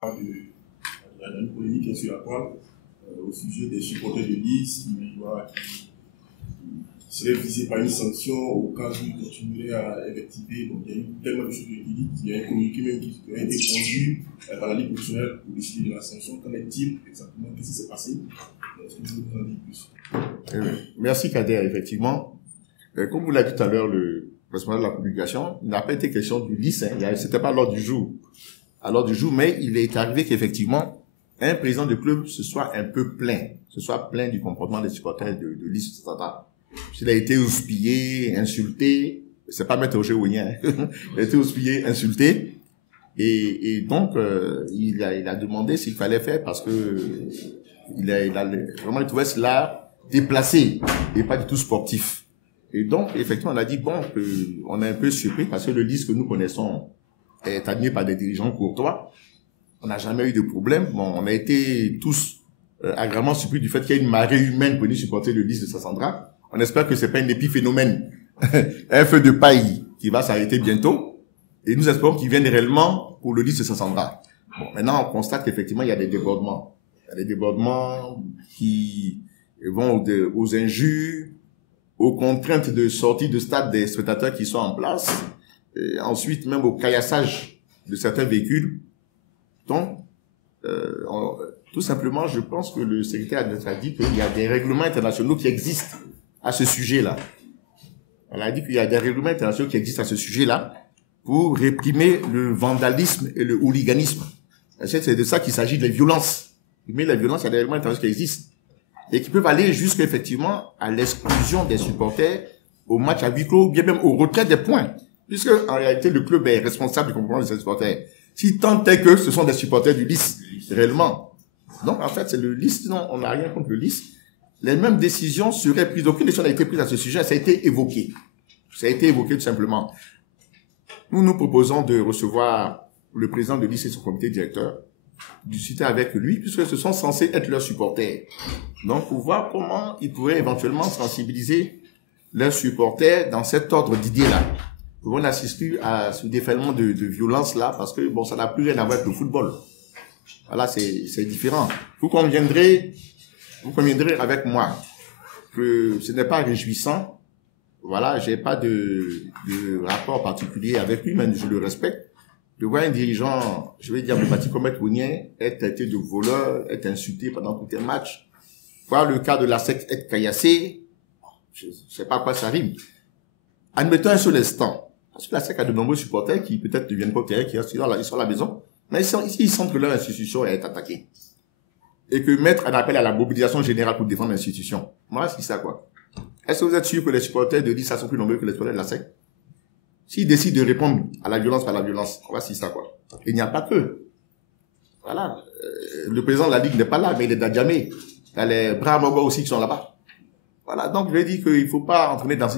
Une polémique qui est sur la toile au sujet des supporters de Nice qui seraient visés par une sanction au cas où ils continueraient à invectiver. Donc il y a eu tellement de choses qui il y a un communiqué même qui a été conduit par la Ligue professionnelle pour décider de la sanction. Qu'en est-il exactement? Qu'est-ce qui s'est passé? Est-ce que vous nous en dites plus? Merci Kader, effectivement. Comme vous l'avez dit tout à l'heure, le responsable de la publication, il n'a pas été question du Nice, hein. C'était pas l'ordre du jour. À l'ordre du jour, mais il est arrivé qu'effectivement, un président de club se soit un peu plaint du comportement des supporters de Nice. S'il a été houspillé, insulté, c'est pas Maître Roger Ounien, hein. Il a été houspillé, insulté, et donc il a demandé s'il fallait faire parce que il a vraiment trouvé cela déplacé et pas du tout sportif. Et donc effectivement on a dit bon, on est un peu surpris parce que le Nice que nous connaissons est animé par des dirigeants courtois. On n'a jamais eu de problème. Bon, on a été tous agréablement surpris du fait qu'il y ait une marée humaine pour venir supporter le Nice de Sassandra. On espère que c'est pas un épiphénomène, un feu de paille qui va s'arrêter bientôt. Et nous espérons qu'il vienne réellement pour le Nice de Sassandra. Bon, maintenant, on constate qu'effectivement, il y a des débordements. Il y a des débordements qui vont aux injures, aux contraintes de sortie de stade des spectateurs qui sont en place. Et ensuite, même au caillassage de certains véhicules. Donc, tout simplement, je pense que le secrétaire a dit qu'il y a des règlements internationaux qui existent à ce sujet-là. Elle a dit qu'il y a des règlements internationaux qui existent à ce sujet-là pour réprimer le vandalisme et le hooliganisme. C'est de ça qu'il s'agit, des violences. Mais la violence, il y a des règlements internationaux qui existent et qui peuvent aller jusqu'effectivement à l'exclusion des supporters au match à huis clos, ou bien même au retrait des points. Puisque, en réalité, le club est responsable du comportement de ses supporters. Si tant est que ce sont des supporters du Nice, réellement. Donc, en fait, c'est le Nice, non, on n'a rien contre le Nice. Les mêmes décisions seraient prises. Aucune décision n'a été prise à ce sujet, ça a été évoqué. Ça a été évoqué tout simplement. Nous proposons de recevoir le président de Nice et son comité directeur, discuter avec lui, puisque ce sont censés être leurs supporters. Donc, pour voir comment ils pourraient éventuellement sensibiliser leurs supporters dans cet ordre d'idées-là. On assiste à ce déferlement de violence-là, parce que, bon, ça n'a plus rien à voir avec le football. Voilà, c'est différent. Vous conviendrez avec moi que ce n'est pas réjouissant. Voilà, j'ai pas de rapport particulier avec lui, mais je le respecte. De voir un dirigeant, je vais dire, le parti comme Ounien, être traité de voleur, être insulté pendant tout un match. Voir le cas de la secte être caillassé, je sais pas à quoi ça rime. Admettons un seul instant. Parce que la SEC a de nombreux supporters qui peut-être ne viennent pas au terrain, qui sont à la maison, mais ils sentent que leur institution est attaquée. Et que mettre un appel à la mobilisation générale pour défendre l'institution. Moi, c'est ça, quoi. Est-ce que vous êtes sûr que les supporters de Nice sont plus nombreux que les supporters de la SEC? S'ils décident de répondre à la violence par la violence, on va c'est ça, quoi. Il n'y a pas que. Voilà. Le président de la Ligue n'est pas là, mais il est d'Adjamé. Il y a les Brahmogo aussi qui sont là-bas. Voilà. Donc, je vais dire qu'il faut pas entrer dans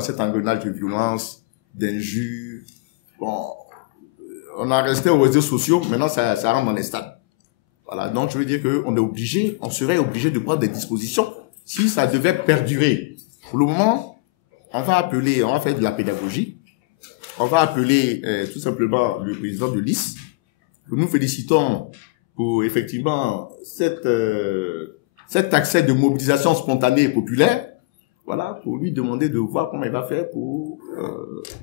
cet engrenage de violence, d'injures. Bon, on a resté aux réseaux sociaux, maintenant ça rentre dans les stades. Voilà, donc je veux dire on serait obligé de prendre des dispositions si ça devait perdurer. Pour le moment, on va faire de la pédagogie, on va appeler tout simplement le président de Nice, que nous félicitons pour effectivement cet accès de mobilisation spontanée et populaire. Voilà, pour lui demander de voir comment il va faire pour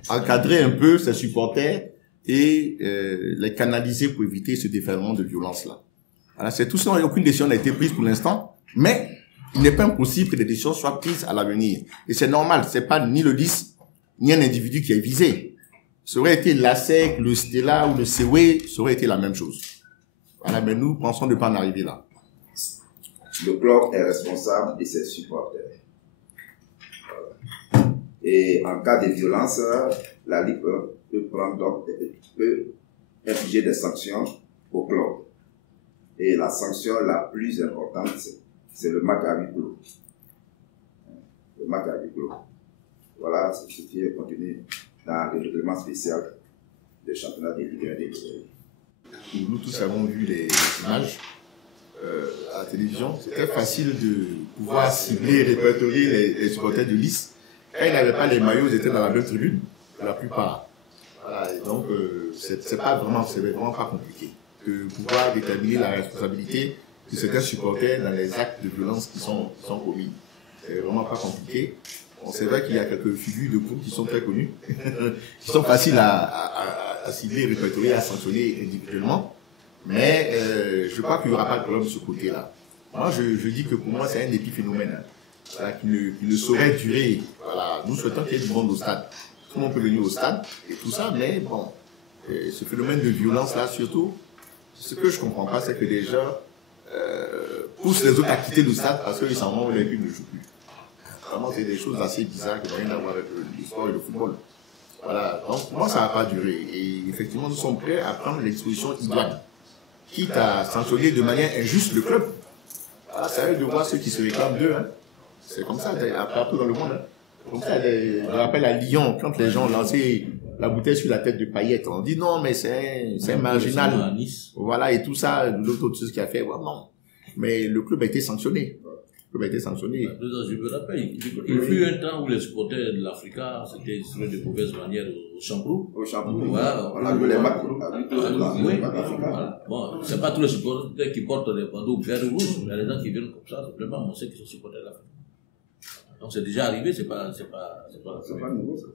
encadrer un peu ses supporters et les canaliser pour éviter ce déferlement de violence-là. Voilà, c'est tout ça. Aucune décision n'a été prise pour l'instant, mais il n'est pas impossible que des décisions soient prises à l'avenir. Et c'est normal, c'est pas ni le Nice, ni un individu qui est visé. Ça aurait été l'ASEC, le Stella ou le CEWE, ça aurait été la même chose. Voilà, mais nous pensons ne pas en arriver là. Le club est responsable de ses supporters. Et en cas de violence, la Ligue peut infliger des sanctions au club. Et la sanction la plus importante, c'est le match à huis clos. Le match à huis clos. Voilà ce qui est contenu dans le règlement spécial du championnat des Ligue 1 et des Nous tous avons vu les images à la télévision. C'était facile de pouvoir cibler et répertorier les supporters de Nice. Quand ils n'avaient pas les maillots, ils étaient dans la même tribune, pour la plupart. Voilà, et donc, c'est vraiment pas compliqué. de pouvoir déterminer la responsabilité de certains supporters dans les actes de violence qui sont commis. C'est vraiment pas compliqué. Bon, c'est vrai qu'il y a quelques figures de groupe qui sont très connues, qui sont faciles à cibler, répertorier, à sanctionner individuellement. Mais je crois qu'il n'y aura pas de problème de ce côté-là. Moi, je dis que pour moi, c'est un épiphénomène voilà, qui ne saurait durer. Voilà. Nous souhaitons qu'il y ait du monde au stade. Tout le monde peut venir au stade et tout ça, mais bon, ce phénomène de violence-là, surtout, ce que je ne comprends pas, c'est que les gens poussent les autres à quitter le stade parce qu'ils s'en vont et puis ne jouent plus. Vraiment, c'est des choses assez bizarres qui n'ont rien à voir avec l'histoire et le football. Voilà, donc pour moi, ça ne va pas durer. Et effectivement, nous sommes prêts à prendre les dispositions idoines, quitte à sanctionner de manière injuste le club. Voilà, c'est à eux de voir ceux qui se réclament d'eux. Hein. C'est comme ça, partout dans le monde. Hein. Comme ça, je rappelle à Lyon, quand les gens ont lancé la bouteille sur la tête de Payet, on dit non, mais c'est un marginal. Voilà, et tout ça, l'autre chose qui a fait, ouais, non. Mais le club a été sanctionné. Je me rappelle, il fut un temps où les supporters de l'Africa s'étaient exprimés de mauvaise manière au Champrou. Au Champrou, voilà, on a vu les matchs. Oui, voilà. Bon, c'est pas tous les supporters qui portent des bandeaux verts ou rouges, il y a des gens qui viennent comme ça, simplement, on sait qu'ils sont supporters de l'Afrique. Donc c'est déjà arrivé, c'est pas nouveau ça.